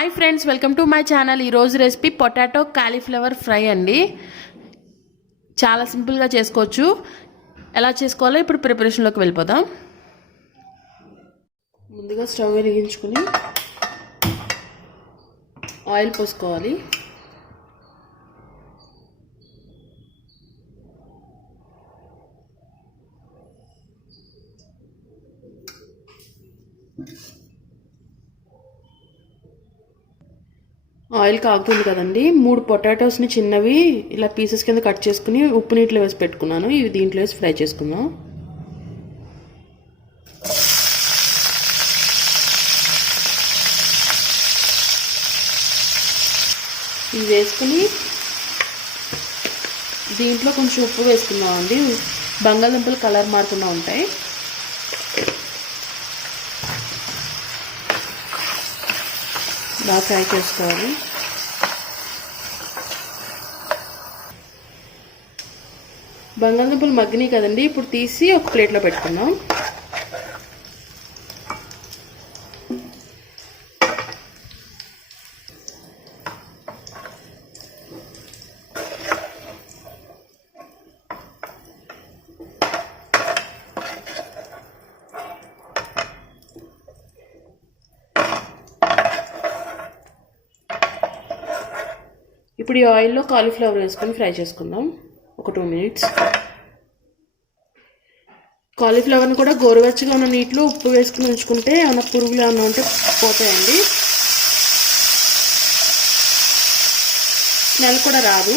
Hi friends, welcome to my channel. ఈరోజు recipe potato cauliflower fry అండి. చాలా సింపుల్గా చేసుకోవచ్చు. ఎలా చేసుకోవాలో ఇప్పుడు ప్రిపరేషన్లోకి వెళ్ళిపోదాం. ముందుగా స్టవ్ వెలిగించుకుని ఆయిల్ పోసుకోవాలి. ఆయిల్ కాగుతుంది కదండి, 3 పొటాటోస్ని చిన్నవి ఇలా పీసెస్ కింద కట్ చేసుకుని ఉప్పు నీటిలో వేసి పెట్టుకున్నాను. ఇవి దీంట్లో వేసి ఫ్రై చేసుకుందాం. ఇవి వేసుకుని దీంట్లో కొంచెం ఉప్పు వేసుకుందాం అండి. బంగాళదుంపలు కలర్ మారకుండా ఉంటాయి. బాగా ఫ్రై చేసుకోవాలి. బంగాళదుంపలు మగ్గినాయి కదండి, ఇప్పుడు తీసి ఒక ప్లేట్లో పెట్టుకుందాం. ఇప్పుడు ఈ ఆయిల్లో కాలీఫ్లవర్ వేసుకొని ఫ్రై చేసుకుందాం ఒక 2 మినిట్స్. కాలీఫ్లవర్ని కూడా గోరువెచ్చగా ఉన్న నీటిలో ఉప్పు వేసుకుని ఉంచుకుంటే ఏమైనా పురుగులు ఏమైనా ఉంటే పోతాయండి. స్మెల్ కూడా రాదు.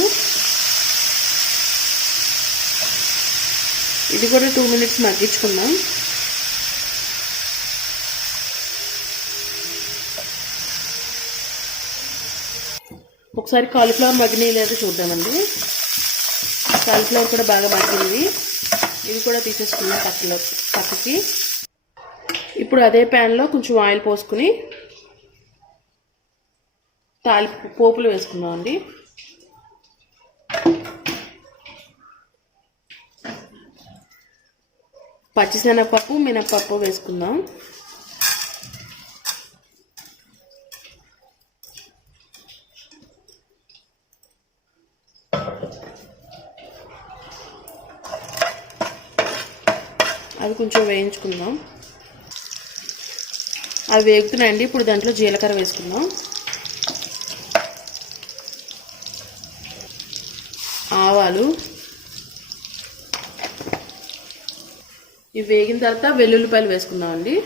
ఇది కూడా 2 మినిట్స్ మగ్గించుకుందాం. ఒకసారి కాలీఫ్లవర్ మగ్గినాయి లేదో చూద్దామండి. కాలీఫ్లవర్ కూడా బాగా మగ్గింది. ఇది కూడా తీసేసుకున్నాం పక్కకి. ఇప్పుడు అదే ప్యాన్లో కొంచెం ఆయిల్ పోసుకుని పోపులు వేసుకుందాం అండి. పచ్చిశనగపప్పు, మినప్పప్పు వేసుకుందాం. అవి కొంచెం వేయించుకుందాం. అవి వేగుతున్నాయండి. ఇప్పుడు దాంట్లో జీలకర్ర వేసుకుందాం, ఆవాలు. ఇవి వేగిన తర్వాత వెల్లుల్లిపాయలు వేసుకుందాం అండి.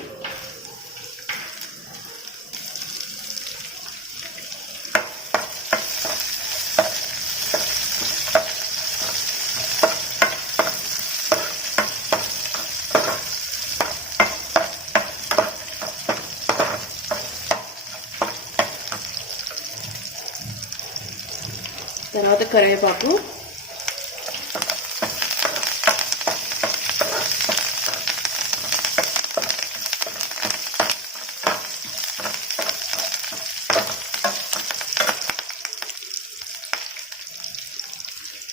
తర్వాత కరివేపాకు,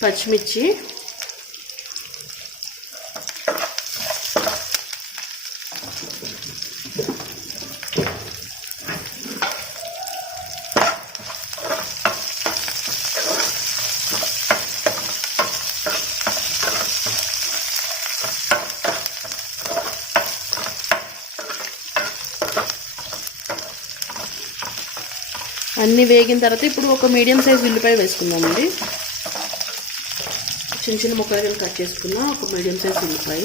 పచ్చిమిర్చి, అన్నీ వేగిన తర్వాత ఇప్పుడు ఒక మీడియం సైజ్ ఉల్లిపాయ వేసుకుందామండి. చిన్న చిన్న ముక్కలు కట్ చేసుకున్నాం. ఒక మీడియం సైజ్ ఉల్లిపాయ,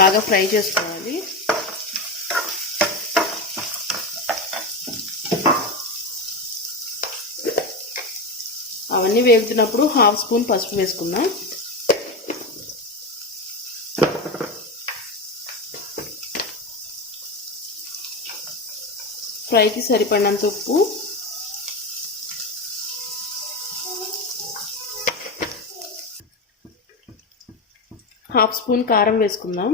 బాగా ఫ్రై చేసుకోవాలి. అవన్నీ వేగుతున్నప్పుడు 1/2 స్పూన్ పసుపు వేసుకుందాం. ఫ్రైకి సరిపడినంత ఉప్పు, హాఫ్ స్పూన్ కారం వేసుకుందాం.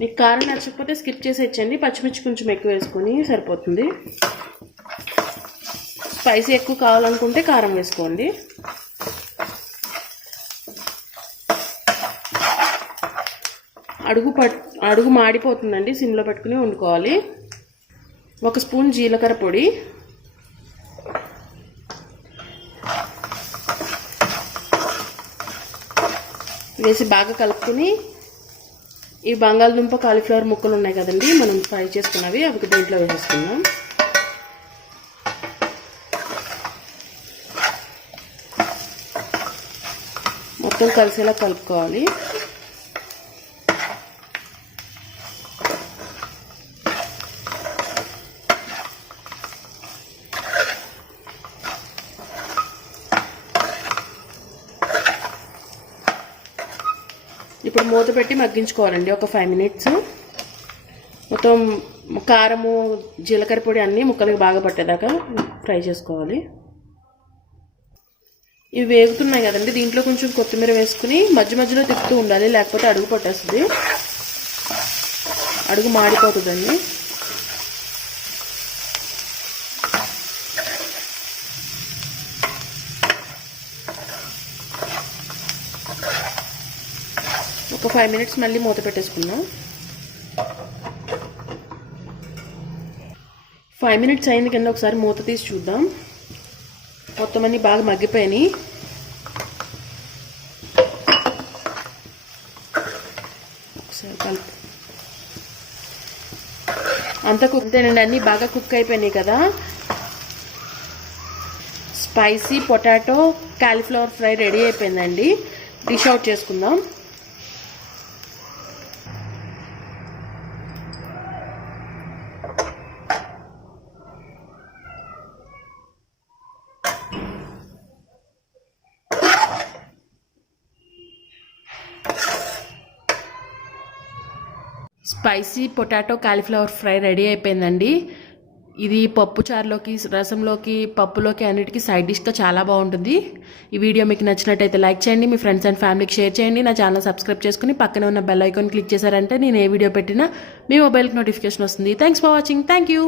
మీకు కారం నచ్చకపోతే స్కిప్ చేసేయచ్చండి. పచ్చిమిర్చి కొంచెం ఎక్కువ వేసుకొని సరిపోతుంది. స్పైసీ ఎక్కువ కావాలనుకుంటే కారం వేసుకోండి. అడుగు మాడిపోతుందండి, సిమ్లో పెట్టుకుని వండుకోవాలి. 1 స్పూన్ జీలకర్ర పొడి, వేసి బాగా కలుపుకొని ఈ బంగాళదుంప కాలీఫ్లవర్ ముక్కలు ఉన్నాయి కదండి మనం ఫ్రై చేసుకున్నవి, అవి దీంట్లో వేసేసుకుందాం. మొత్తం కలిసేలా కలుపుకోవాలి. ఇప్పుడు మూత పెట్టి మగ్గించుకోవాలండి ఒక 5 మినిట్స్. మొత్తం కారము జీలకర్ర పొడి అన్నీ ముక్కలకి బాగా పట్టేదాకా ఫ్రై చేసుకోవాలి. ఇవి వేగుతున్నాయి కదండి, దీంట్లో కొంచెం కొత్తిమీర వేసుకుని మధ్య మధ్యలో తిప్పుతూ ఉండాలి, లేకపోతే అడుగు పట్టేస్తుంది, అడుగు మాడిపోతుందండి. ఒక 5 మినిట్స్ మళ్ళీ మూత పెట్టేసుకుందాం. 5 మినిట్స్ అయింది కింద, ఒకసారి మూత తీసి చూద్దాం. మొత్తం అన్నీ బాగా మగ్గిపోయినాయి. ఒకసారి కలుపు. అంతా కుక్తేనండి, అన్నీ బాగా కుక్ అయిపోయినాయి కదా. Spicy potato cauliflower fry ready అయిపోయిందండి. డిష్ అవుట్ చేసుకుందాం. Spicy potato cauliflower fry ready అయిపోయిందండి. ఇది పప్పు చారులోకి, రసంలోకి, పప్పులోకి అన్నిటికీ సైడ్ డిష్గా చాలా బాగుంటుంది. ఈ వీడియో మీకు నచ్చినట్టయితే లైక్ చేయండి, మీ ఫ్రెండ్స్ అండ్ ఫ్యామిలీకి షేర్ చేయండి. నా ఛానల్ సబ్స్క్రైబ్ చేసుకుని పక్కనే ఉన్న బెల్ ఐకాన్ క్లిక్ చేశారంటే నేను ఏ వీడియో పెట్టినా మీ మొబైల్కి నోటిఫికేషన్ వస్తుంది. Thanks for watching. Thank you.